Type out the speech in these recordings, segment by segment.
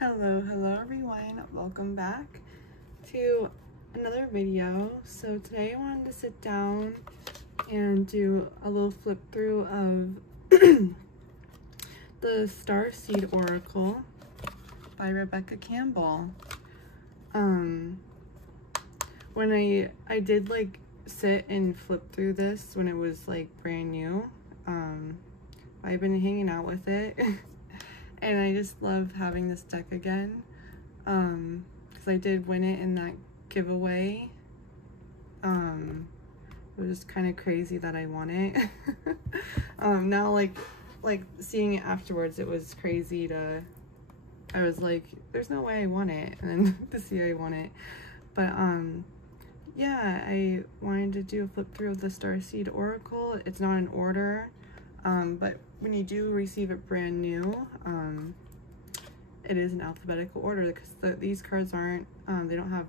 Hello everyone, welcome back to another video. So today I wanted to sit down and do a little flip through of the Starseed Oracle by Rebecca Campbell. When I did like sit and flip through this when it was like brand new, I've been hanging out with it and I just love having this deck again, because I did win it in that giveaway. It was just kind of crazy that I won it. Now like seeing it afterwards, it was crazy I was like, there's no way I won it, and then to see I won it. But yeah, I wanted to do a flip through of the Starseed Oracle. It's not in order, but when you do receive it brand new, it is in alphabetical order, because these cards aren't, they don't have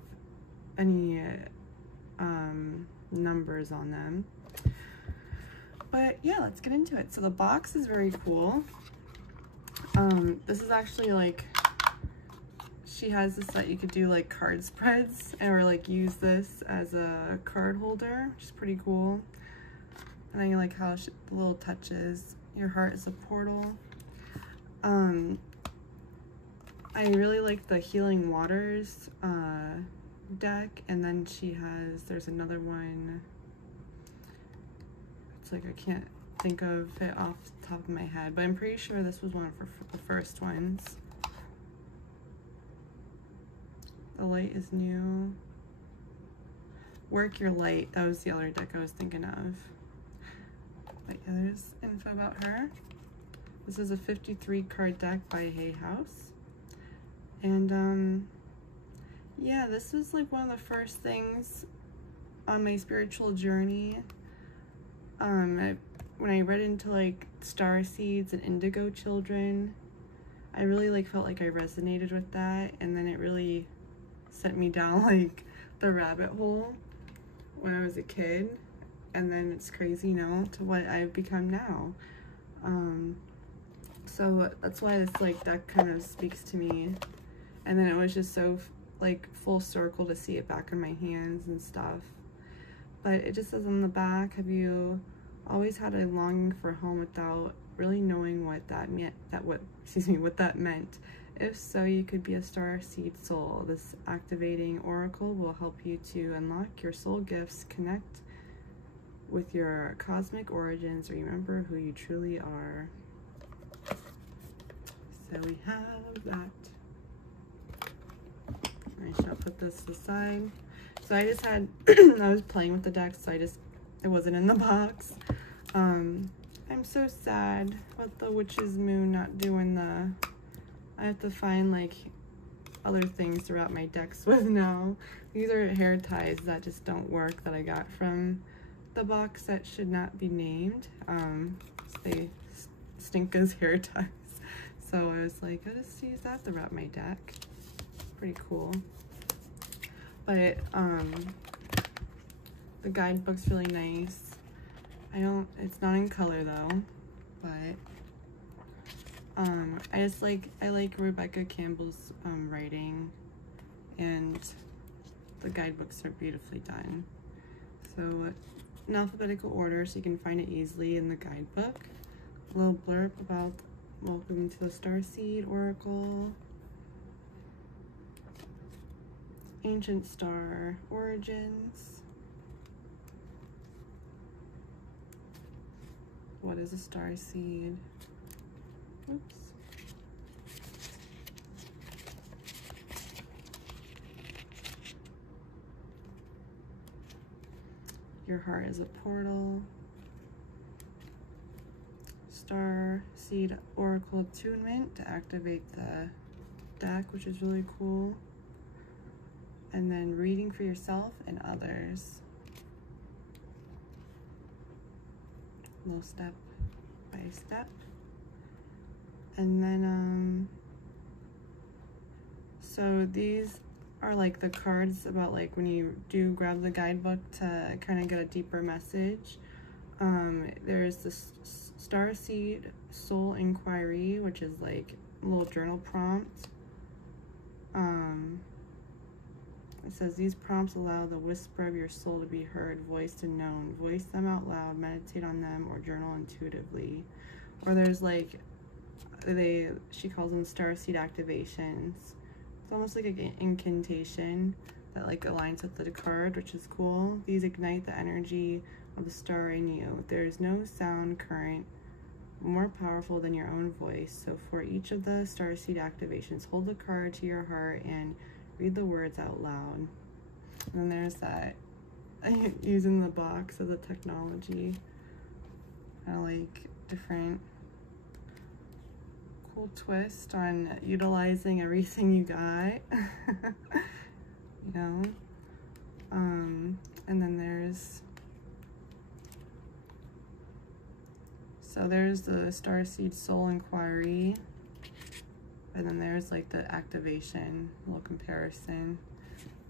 any numbers on them. But yeah, let's get into it. So the box is very cool. This is actually like, she has this that you could do like card spreads or like use this as a card holder, which is pretty cool. And I like how the little touches. Your heart is a portal. I really like the Healing Waters deck, and then there's another one. It's like I can't think of it off the top of my head, but I'm pretty sure this was one of the first ones. The Light is New. Work Your Light, that was the other deck I was thinking of. But yeah, there's info about her. This is a 53 card deck by Hay House. And yeah, this was like one of the first things on my spiritual journey. When I read into like Starseeds and Indigo Children, I really like felt like I resonated with that, and then it really sent me down like the rabbit hole when I was a kid. And then it's crazy, you know, to what I've become now. So that's why this like deck kind of speaks to me. And then it was just so like full circle to see it back in my hands and stuff. But it just says on the back, have you always had a longing for home without really knowing what that meant? What that meant? If so, you could be a Starseed soul. This activating oracle will help you to unlock your soul gifts, connect with your cosmic origins, remember who you truly are. So we have that. I shall put this aside. So I just had, I was playing with the deck, so it wasn't in the box. I'm so sad about the Witch's Moon not doing I have to find like other things throughout my decks with now. These are hair ties that just don't work that I got from the box that should not be named. They stink as hair ties. So I was like, I'll just use that throughout my deck. Pretty cool. But the guidebook's really nice. It's not in color though, but I like Rebecca Campbell's writing, and the guidebooks are beautifully done. So in alphabetical order, so you can find it easily in the guidebook. A little blurb about welcome to the Starseed Oracle. Ancient star origins. What is a starseed? Oops. Your heart is a portal. Starseed Oracle attunement to activate the deck, which is really cool. And then reading for yourself and others. Little step by step. And then so these are like the cards about like when you do grab the guidebook to kind of get a deeper message. There's this Starseed Soul Inquiry, which is like a little journal prompt. It says these prompts allow the whisper of your soul to be heard, voiced, and known. Voice them out loud, meditate on them, or journal intuitively. Or there's like, she calls them starseed activations. It's almost like an incantation that like aligns with the card, which is cool. These ignite the energy of the star in you. There is no sound current more powerful than your own voice. So for each of the starseed activations, hold the card to your heart and read the words out loud. And then there's that using the box of the technology. I like different cool twist on utilizing everything you got. You know, and then there's the Starseed Soul Inquiry, and then there's like the activation, little comparison,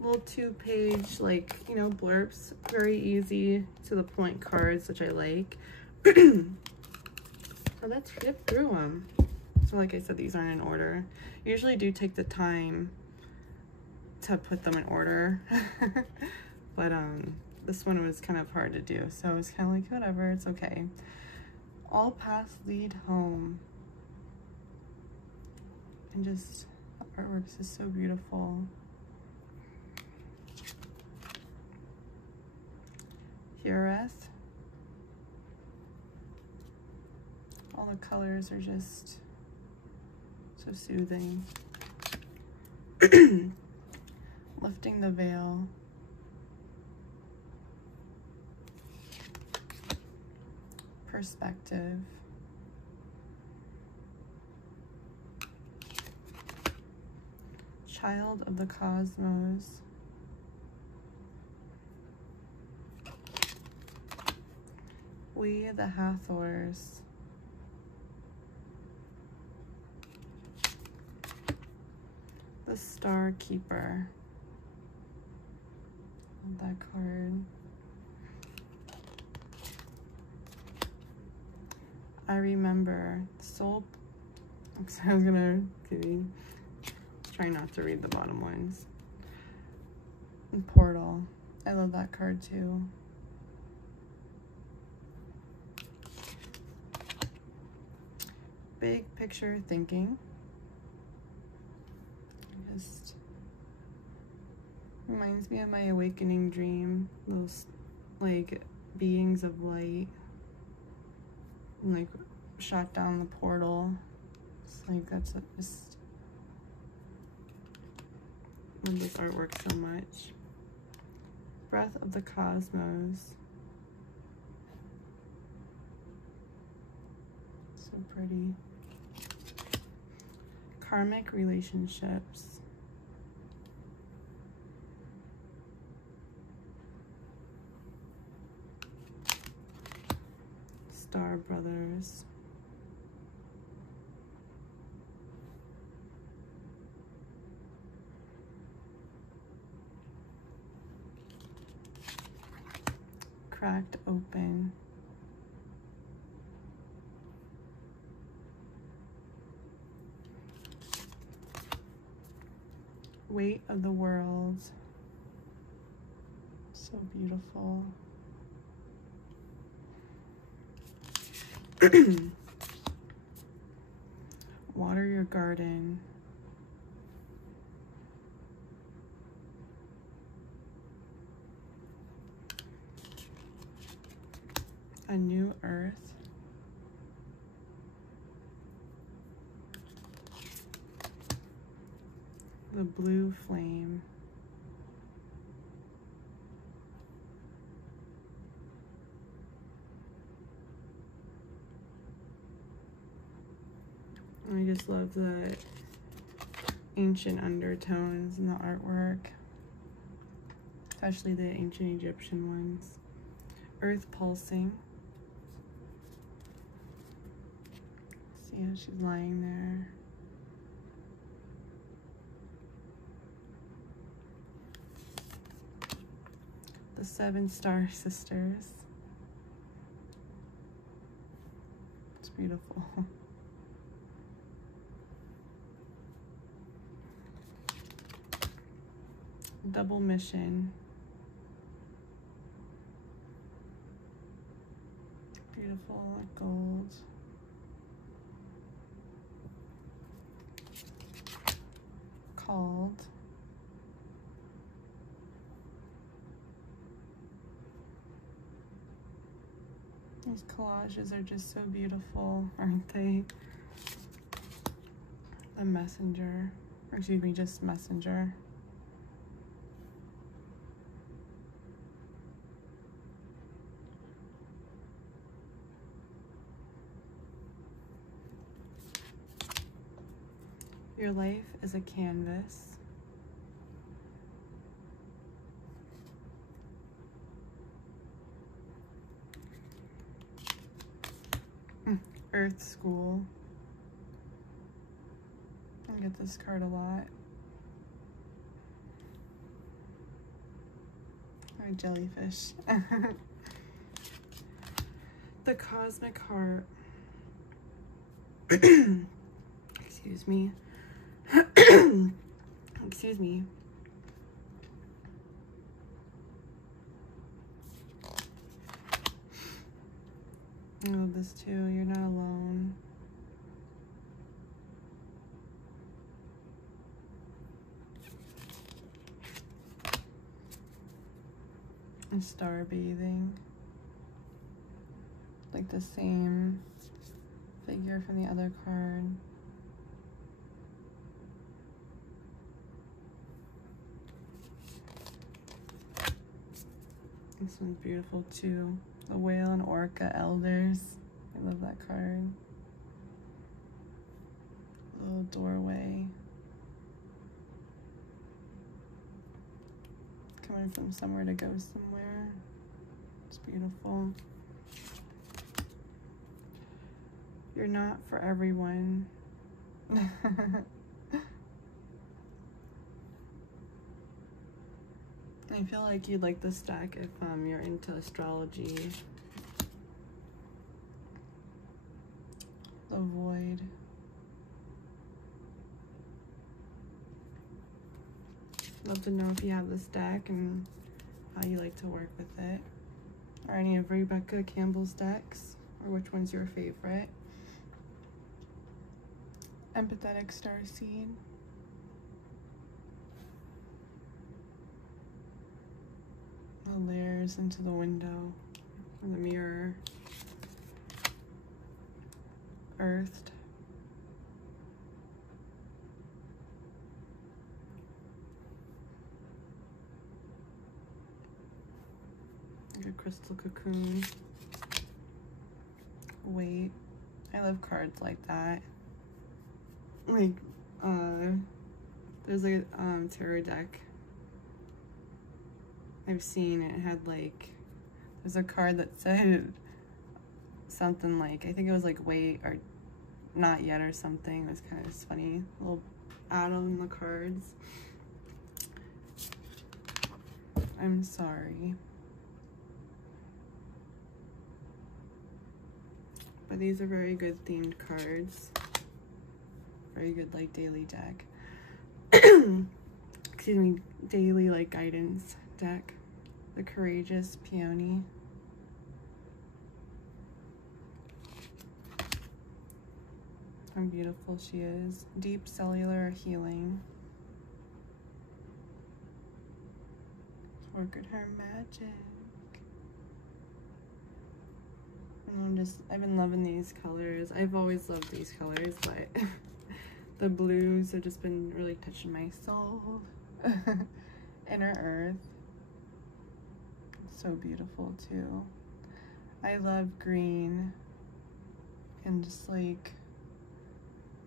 little 2-page, like, you know, blurbs, very easy to the point cards, which I like. So let's flip through them. So like I said, these aren't in order. Usually do take the time to put them in order. But this one was kind of hard to do, so I was kind of like, whatever, it's okay. All paths lead home. And just the artwork is so beautiful. Heareth. All the colors are just so soothing. Lifting the veil. Perspective. Child of the Cosmos. We the Hathors. The Star Keeper. That card. I remember soul. I was gonna try not to read the bottom ones. And Portal. I love that card too. Big picture thinking. Just reminds me of my awakening dream. Those like beings of light. And like shot down the portal. It's like that's just I love this artwork so much. Breath of the Cosmos. So pretty. Karmic relationships. Star Brothers. Cracked open. Weight of the world. So beautiful. Water your garden. A new earth. The blue flame. I just love the ancient undertones in the artwork, especially the ancient Egyptian ones. Earth pulsing. See how she's lying there. The 7 Star Sisters. It's beautiful. Double mission. Beautiful gold. Called. These collages are just so beautiful, aren't they? The messenger, or excuse me, just messenger. Your life is a canvas. Earth School. I get this card a lot. Or jellyfish. The Cosmic Heart. Excuse me. Excuse me. I love this too. You're not alone. And star bathing. Like the same figure from the other card. This one's beautiful too. The Whale and Orca Elders. I love that card. Little doorway. Coming from somewhere to go somewhere. It's beautiful. You're not for everyone. I feel like you'd like this deck if you're into astrology. The Void. Love to know if you have this deck and how you like to work with it. Or any of Rebecca Campbell's decks. Or which one's your favorite. Empathetic Starseed. The layers into the window. Or the mirror. Earthed. Like a crystal cocoon. Wait. I love cards like that. Like, there's like a tarot deck I've seen. It had like, there's a card that said something like, I think it was like wait or not yet or something. It was kind of funny. A little add on the cards. I'm sorry. But these are very good themed cards. Very good like daily deck. Excuse me, daily like guidance deck. The Courageous Peony. How beautiful she is. Deep cellular healing. Work at her magic. And I've been loving these colors. I've always loved these colors, but the blues have just been really touching my soul. Inner Earth. So beautiful too. I love green. And just like,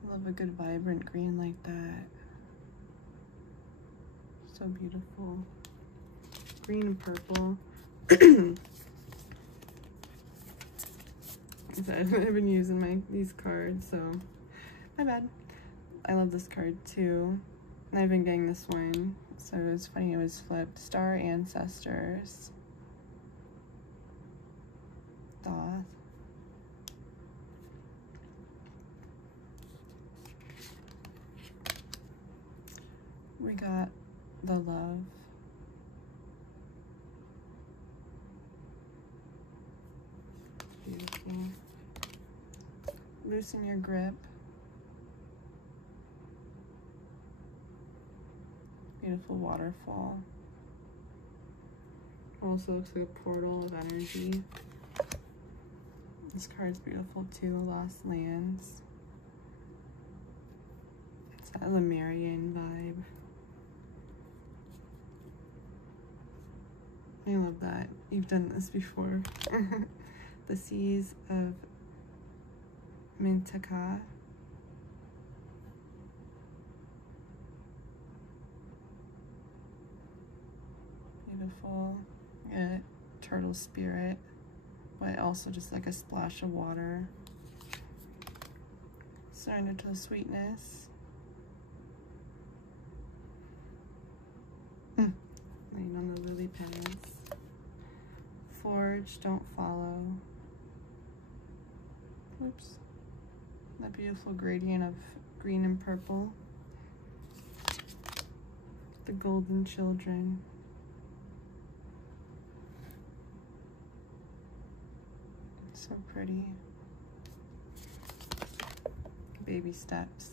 I love a good vibrant green like that. So beautiful. Green and purple. I've been using these cards, so my bad. I love this card too. And I've been getting this one, so it was funny it was flipped. Star Ancestors. Thoth. We got the Love. loosen your grip. Beautiful waterfall. Also looks like a portal of energy. This card's beautiful too, Lost Lands. It's that Lemurian vibe. I love that. You've done this before. The Seas of Mintaka. Beautiful. A turtle spirit, but also just like a splash of water. Surrender to the sweetness. Laying on the lily pads. Forge, don't follow. Oops. That beautiful gradient of green and purple. The golden children. So pretty. Baby steps.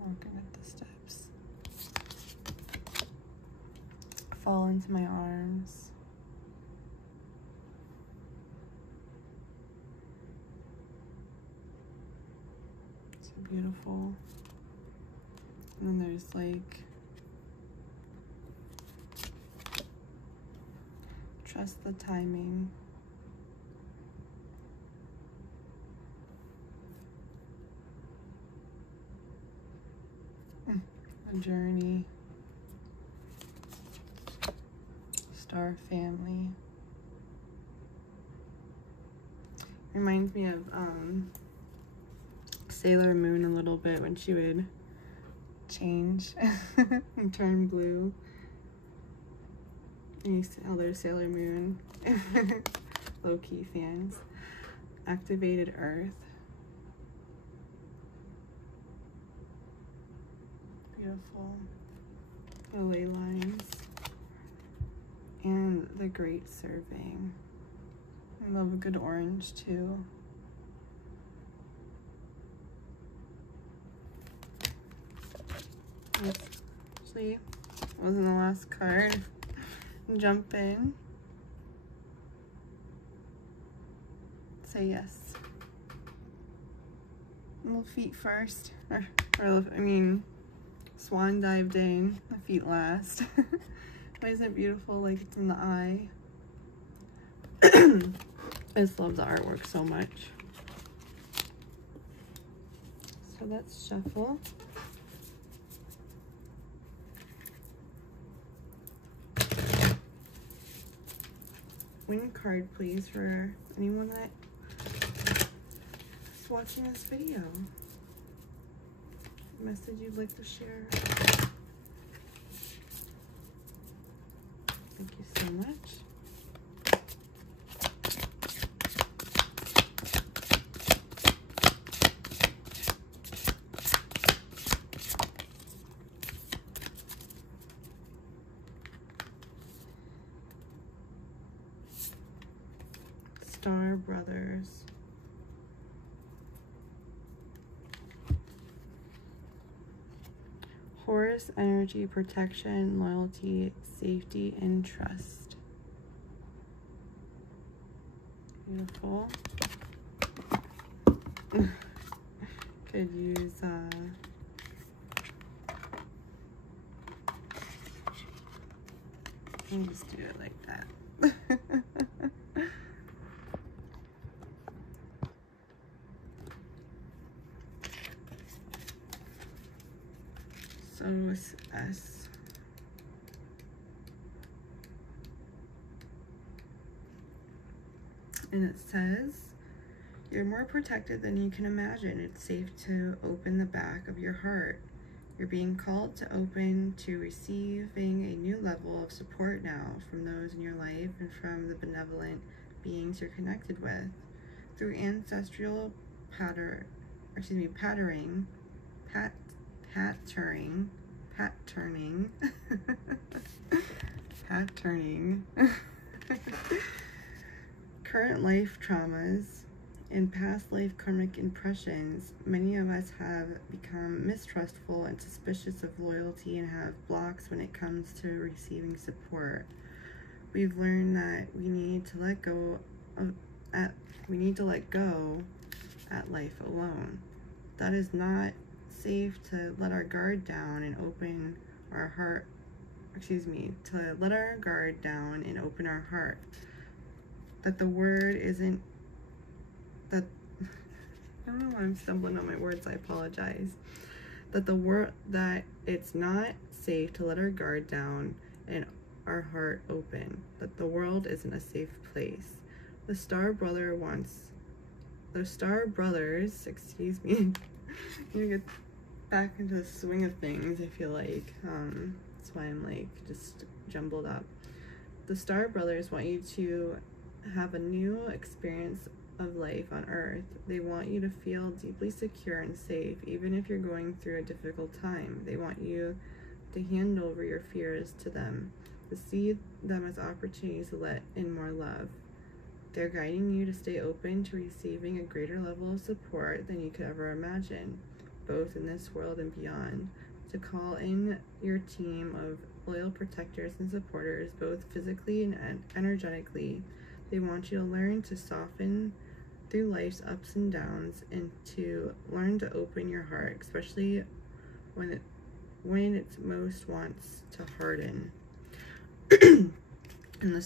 Walking up the steps. Fall into my arms. So beautiful. And then there's like, trust the timing. A journey. Star family. Reminds me of Sailor Moon a little bit when she would change and turn blue. And you see how there's Sailor Moon. Low-key fans. Activated Earth. Beautiful. The ley lines. And the Great Serving. I love a good orange too. Actually, wasn't the last card. Jump in. Say yes. Little feet first. Or I mean, swan dived in. The feet last. Why is it beautiful? Like it's in the eye. I just love the artwork so much. So let's shuffle. Win card, please, for anyone that is watching this video. A message you'd like to share. Thank you so much. Star Brothers. Horus energy, protection, loyalty, safety, and trust. Beautiful. Could use and just do it like that. So is S. And it says, you're more protected than you can imagine. It's safe to open the back of your heart. You're being called to open to receiving a new level of support now from those in your life and from the benevolent beings you're connected with. Through ancestral patterning, hat turning. Hat turning. Current life traumas and past life karmic impressions. Many of us have become mistrustful and suspicious of loyalty and have blocks when it comes to receiving support. We've learned that we need to let go at life alone. That is not safe to let our guard down and open our heart. To let our guard down and open our heart. That the word isn't that. I don't know why I'm stumbling on my words. I apologize. That it's not safe to let our guard down and our heart open. That the world isn't a safe place. The Star Brothers, excuse me. You get back into the swing of things, I feel like. That's why I'm like just jumbled up. The Star Brothers want you to have a new experience of life on Earth. They want you to feel deeply secure and safe, even if you're going through a difficult time. They want you to hand over your fears to them, to see them as opportunities to let in more love. They're guiding you to stay open to receiving a greater level of support than you could ever imagine, both in this world and beyond. To call in your team of loyal protectors and supporters, both physically and energetically. They want you to learn to soften through life's ups and downs and to learn to open your heart, especially when it most wants to harden. In the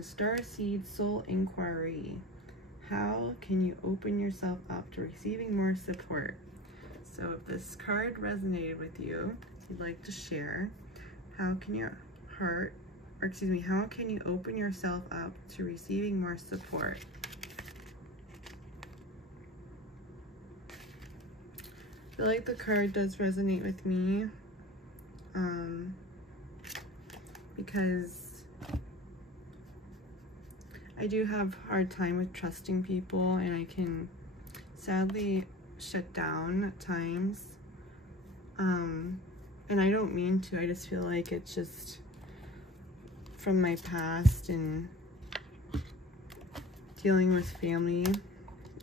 Starseed Soul Inquiry, how can you open yourself up to receiving more support? So if this card resonated with you, if you'd like to share, how can you open yourself up to receiving more support? I feel like the card does resonate with me, because I do have a hard time with trusting people, and I can sadly shut down at times, and I don't mean to. I just feel like it's just from my past and dealing with family,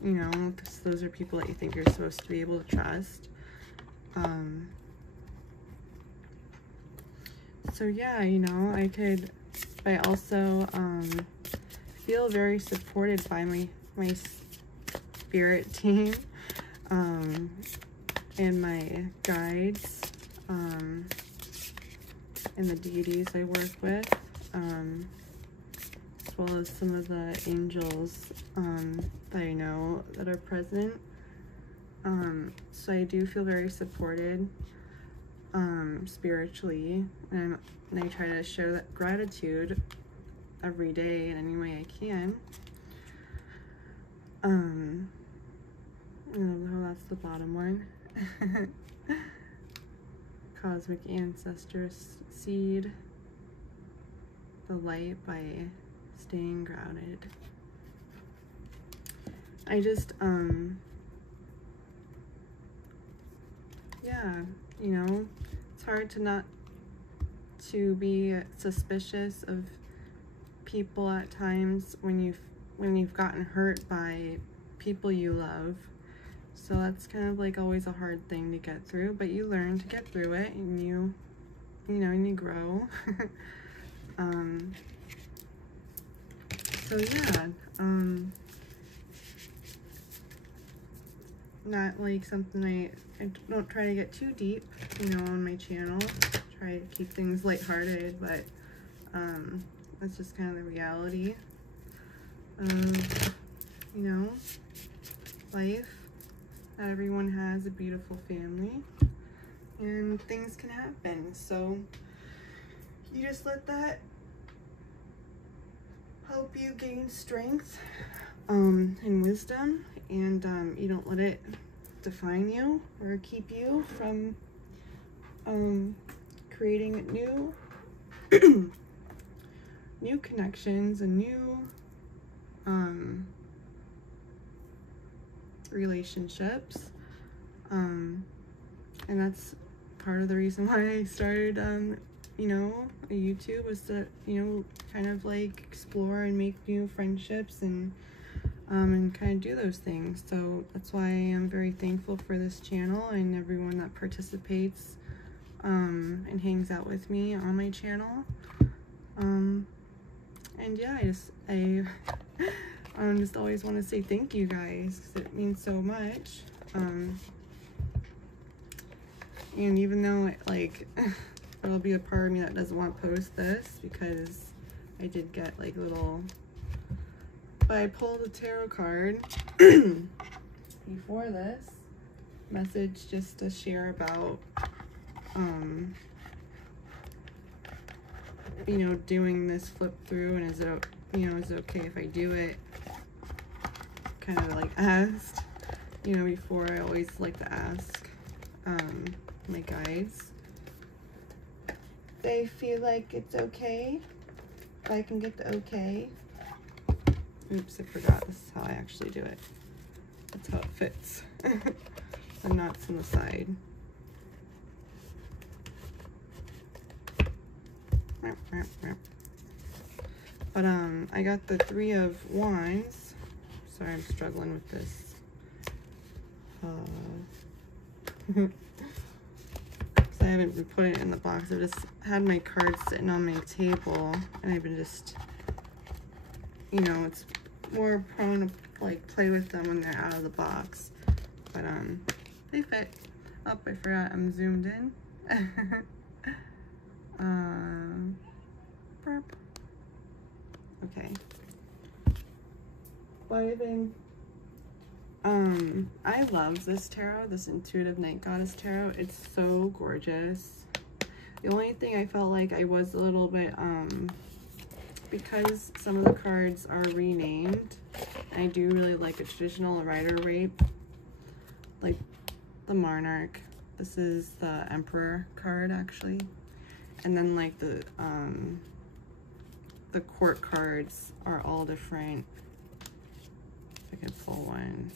you know, those are people that you think you're supposed to be able to trust. So yeah, you know, I also feel very supported by my spirit team, and my guides, and the deities I work with, as well as some of the angels that I know that are present. So I do feel very supported spiritually, and I try to show that gratitude every day in any way I can. Oh, that's the bottom one. Cosmic Ancestors Seed, the light by staying grounded. I just, yeah, you know, it's hard to be suspicious of people at times when you've gotten hurt by people you love. So that's kind of like always a hard thing to get through, but you learn to get through it, and you know, and you grow. So yeah, not like something I don't try to get too deep, you know, on my channel. Try to keep things lighthearted, but that's just kind of the reality of, you know, life. Not everyone has a beautiful family, and things can happen. So you just let that help you gain strength and wisdom, and you don't let it define you or keep you from creating new connections and new relationships, and that's part of the reason why I started, you know, a YouTube was to, you know, kind of like explore and make new friendships and kind of do those things. So that's why I am very thankful for this channel and everyone that participates and hangs out with me on my channel. And yeah, I just always want to say thank you guys, because it means so much. And even though like there'll be a part of me that doesn't want to post this, because I did get like little, but I pulled a tarot card before this message just to share about you know, doing this flip through, and is it, you know, is it okay if I do it? Kind of like asked, you know, before. I always like to ask my guides, they feel like it's okay, if I can get the okay. Oops, I forgot, this is how I actually do it. That's how it fits. The knots on the side. But I got the 3 of Wands. Sorry, I'm struggling with this. I haven't been putting it in the box. I've just had my cards sitting on my table, and I've been just, you know, it's more prone to like play with them when they're out of the box. But they fit. Oh, I forgot I'm zoomed in. Burp. Okay. But I've been, I love this tarot, this Intuitive Night Goddess tarot. It's so gorgeous. The only thing I felt like I was a little bit, because some of the cards are renamed, I do really like a traditional Rider-Waite, like the Monarch. This is the Emperor card, actually. And then like the court cards are all different. If I can pull one.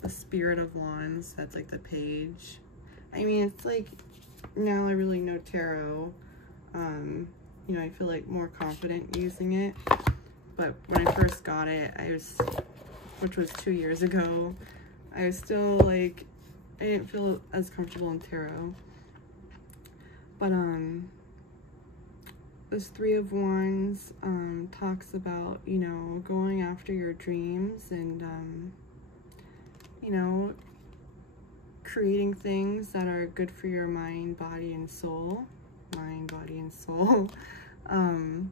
The Spirit of Wands, that's like the page. I mean, it's like, now I really know tarot. You know, I feel like more confident using it. But when I first got it, which was 2 years ago, I was still like, I didn't feel as comfortable in tarot. But this 3 of Wands talks about, you know, going after your dreams and you know, creating things that are good for your mind, body, and soul. Mind, body, and soul. And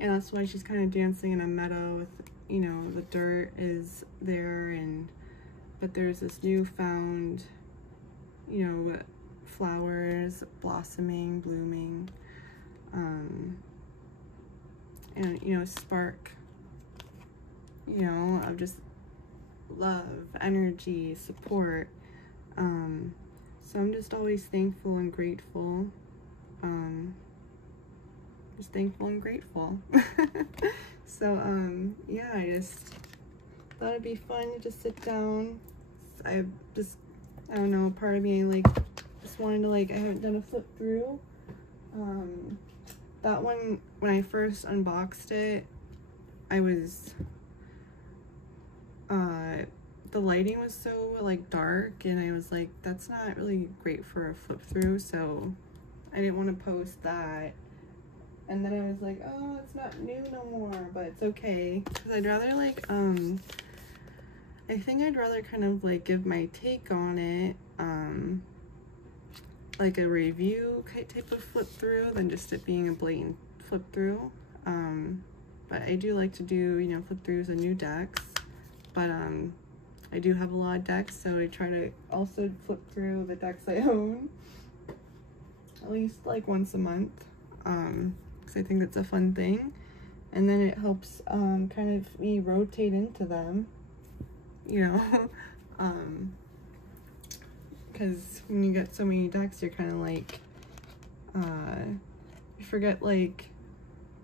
that's why she's kind of dancing in a meadow with, you know, the dirt is there, but there's this newfound, you know, flowers blossoming, blooming, and, you know, spark, you know, of just love, energy, support. So I'm just always thankful and grateful. Just thankful and grateful. So yeah, I just thought it'd be fun to just sit down. I don't know, part of me like just wanted to, like, I haven't done a flip through. That one, when I first unboxed it, I was the lighting was so like dark, and I was like, that's not really great for a flip through, so I didn't want to post that. And then I was like, oh, it's not new no more, but it's okay, because I'd rather like I think I'd rather kind of like give my take on it, like a review type of flip through, than just it being a blatant flip through. But I do like to do, you know, flip throughs of new decks, but I do have a lot of decks, so I try to also flip through the decks I own at least like once a month, because I think that's a fun thing, and then it helps kind of me rotate into them, you know. Because when you get so many decks, you're kind of like, you forget, like,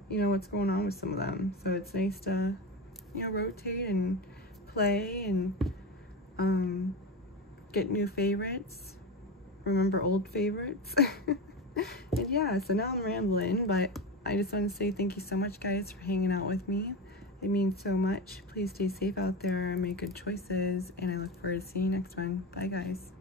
you know, what's going on with some of them. So it's nice to, you know, rotate and play and get new favorites, remember old favorites. And yeah, so now I'm rambling, but I just want to say thank you so much, guys, for hanging out with me. It means so much. Please stay safe out there and make good choices, and I look forward to seeing you next one. Bye, guys.